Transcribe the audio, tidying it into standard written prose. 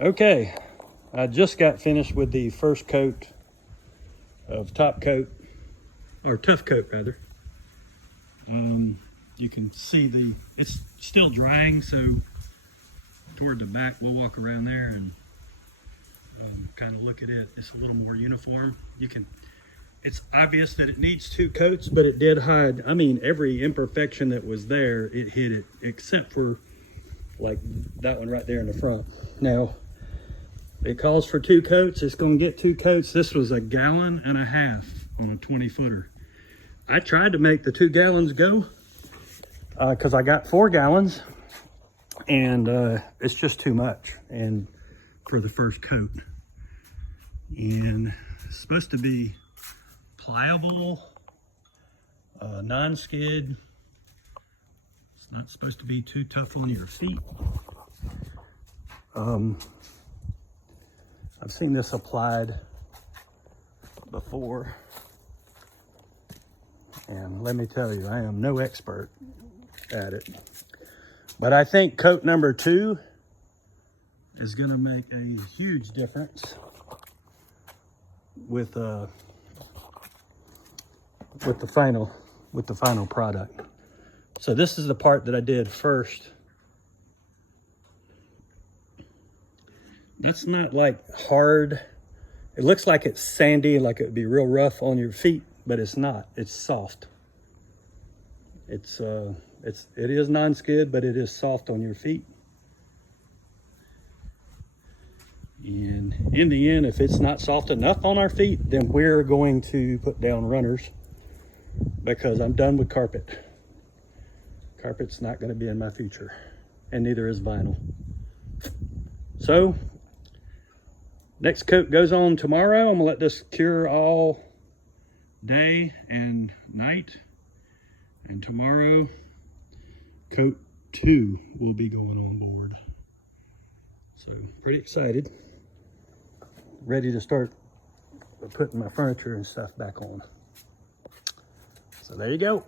Okay, I just got finished with the first coat of Top Coat, or Tuff Coat rather. You can see it's still drying, so toward the back we'll walk around there and kind of look at it. It's a little more uniform. It's obvious that it needs 2 coats, but it did hide, I mean, every imperfection that was there, it hid it, except for like that one right there in the front. Now, it calls for 2 coats. It's going to get 2 coats. This was 1.5 gallons on a 20-footer. I tried to make the 2 gallons go because I got 4 gallons, and it's just too much and for the first coat. And it's supposed to be pliable, non-skid. It's not supposed to be too tough on your feet. I've seen this applied before, and let me tell you, I am no expert at it. But I think coat number 2 is gonna make a huge difference with the final product. So this is the part that I did first. That's not like hard. It looks like it's sandy, like it would be real rough on your feet, but it's not. It's soft. It is non-skid, but it is soft on your feet. And in the end, if it's not soft enough on our feet, then we're going to put down runners, because I'm done with carpet. Carpet's not going to be in my future, and neither is vinyl. So, next coat goes on tomorrow. I'm gonna let this cure all day and night. And tomorrow, coat 2 will be going on board. So, pretty excited. Ready to start putting my furniture and stuff back on. So there you go.